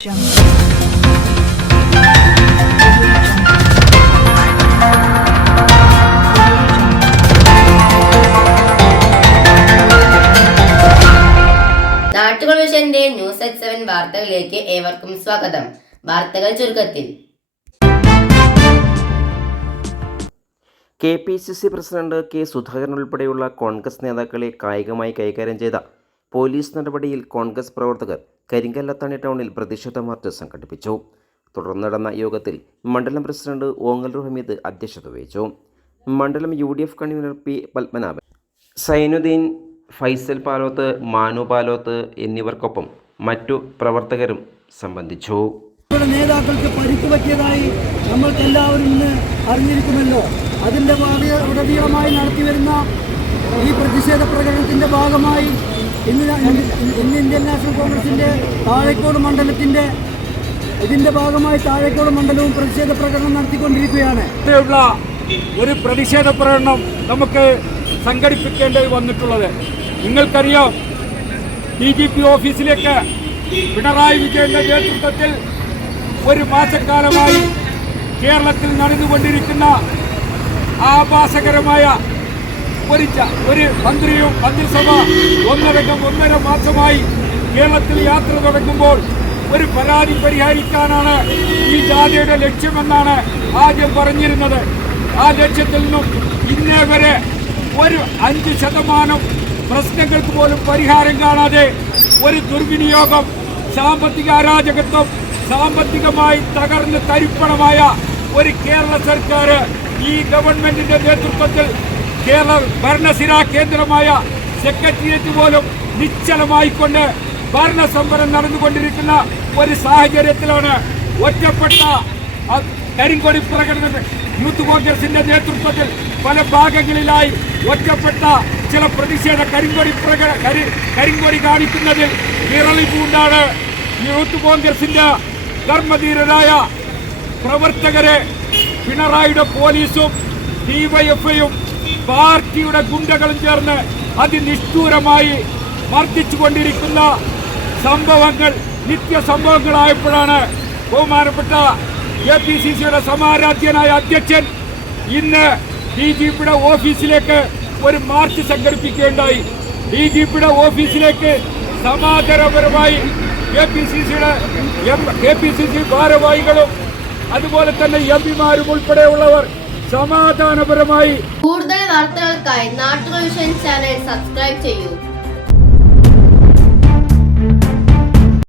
നാട്ടുകൾ വിഷന്റെ news at 7 വാർത്തകളിലേക്ക് ഏവർക്കും സ്വാഗതം. വാർത്തകൾ ചുരുക്കത്തിൽ. KPCC പ്രസിഡന്റ് കെ സുധാകരൻ ഉൾപ്പെടെയുള്ള കോൺഗ്രസ് നേതാക്കളെ കായികമായി കൈകാര്യം ചെയ്ത പോലീസ് നടപടിയിൽ കോൺഗ്രസ് പ്രവർത്തകർ കരിങ്കല്ലത്താണി ടൗണിൽ പ്രതിഷേധ മാർച്ച് സംഘടിപ്പിച്ചു. തുടർന്ന് നടന്ന യോഗത്തിൽ മണ്ഡലം പ്രസിഡന്റ് ഓങ്ങല്ലൂർ ഹമീദ് അധ്യക്ഷത വഹിച്ചു. മണ്ഡലം UDF convener P Padmanabhan, Sainuddin, Faisal Paloth, Manu Paloth എന്നിവർക്കൊപ്പം മറ്റു പ്രവർത്തകരും സംബന്ധിച്ചു. നേതാക്കൾക്ക് പരിക്ക് പറ്റിയതായി നമ്മൾക്കെല്ലാവരും ഇന്ന് അറിഞ്ഞിരിക്കുമല്ലോ. അതിൻ്റെ ഉടനീളമായി നടത്തിവരുന്ന ഈ പ്രതിഷേധ പ്രകടനത്തിൻ്റെ ഭാഗമായി ഇന്ന് ഇന്ത്യൻ നാഷണൽ കോൺഗ്രസിൻ്റെ താഴേക്കോട് മണ്ഡലത്തിൻ്റെ ഇതിൻ്റെ ഭാഗമായി താഴേക്കോട് മണ്ഡലവും പ്രതിഷേധ പ്രകടനം നടത്തിക്കൊണ്ടിരിക്കുകയാണ്. ഒരു പ്രതിഷേധ പ്രകടനം നമുക്ക് സംഘടിപ്പിക്കേണ്ടി വന്നിട്ടുള്ളത് നിങ്ങൾക്കറിയാം. DGP ഓഫീസിലേക്ക് പിണറായി വിജയന്റെ നേതൃത്വത്തിൽ ഒരു മാസക്കാലമായി കേരളത്തിൽ നടന്നുകൊണ്ടിരിക്കുന്ന ആഭാസകരമായ ഒരു മന്ത്രിയും മന്ത്രിസഭ ഒന്നര മാസമായി കേരളത്തിൽ യാത്ര തുടങ്ങുമ്പോൾ ഒരു പരാതി പരിഹരിക്കാനാണ് ഈ ജാഥയുടെ ലക്ഷ്യമെന്നാണ് ആദ്യം പറഞ്ഞിരുന്നത്. ആ ലക്ഷ്യത്തിൽ നിന്നും ഇന്നേ വരെ ഒരു 5% പ്രശ്നങ്ങൾക്ക് പോലും പരിഹാരം കാണാതെ ഒരു ദുർവിനിയോഗം, സാമ്പത്തിക അരാജകത്വം, സാമ്പത്തികമായി തകർന്ന് തരിപ്പണമായ ഒരു കേരള സർക്കാർ, ഈ ഗവൺമെന്റിന്റെ നേതൃത്വത്തിൽ കേരള ഭരണസിരാ കേന്ദ്രമായ സെക്രട്ടേറിയറ്റ് പോലും നിശ്ചലമായിക്കൊണ്ട് ഭരണസമരം നടന്നുകൊണ്ടിരിക്കുന്ന ഒരു സാഹചര്യത്തിലാണ് ഒറ്റപ്പെട്ട കരിങ്കൊടി പ്രകടനം യൂത്ത് കോൺഗ്രസിന്റെ നേതൃത്വത്തിൽ പല ഭാഗങ്ങളിലായി ഒറ്റപ്പെട്ട ചില പ്രതിഷേധ കരിങ്കൊടി കാണിക്കുന്നതിൽ വിറളി പൂണ്ടാണ് യൂത്ത് കോൺഗ്രസിന്റെ ധർമ്മധീരരായ പ്രവർത്തകരെ പിണറായിയുടെ പോലീസും DYFIയും പാർട്ടിയുടെ ഗുണ്ടകളും ചേർന്ന് അതിനിഷ്ഠൂരമായി മർദ്ദിച്ചുകൊണ്ടിരിക്കുന്ന സംഭവങ്ങൾ നിത്യസംഭവങ്ങളായപ്പോഴാണ് ബഹുമാനപ്പെട്ട KPCCയുടെ സമാരാധ്യനായ അധ്യക്ഷൻ ഇന്ന് DGPയുടെ ഓഫീസിലേക്ക് ഒരു മാർച്ച് സംഘടിപ്പിക്കുകയുണ്ടായി. DGPയുടെ ഓഫീസിലേക്ക് സമാധാനപരമായി KPCC ഭാരവാഹികളും അതുപോലെ തന്നെ MPമാരും ഉൾപ്പെടെയുള്ളവർ സമാധാനപരമായി. കൂടുതൽ വാർത്തകൾക്കായി നാട്ടുകൾ വിഷൻ ചാനൽ സബ്സ്ക്രൈബ് ചെയ്യൂ.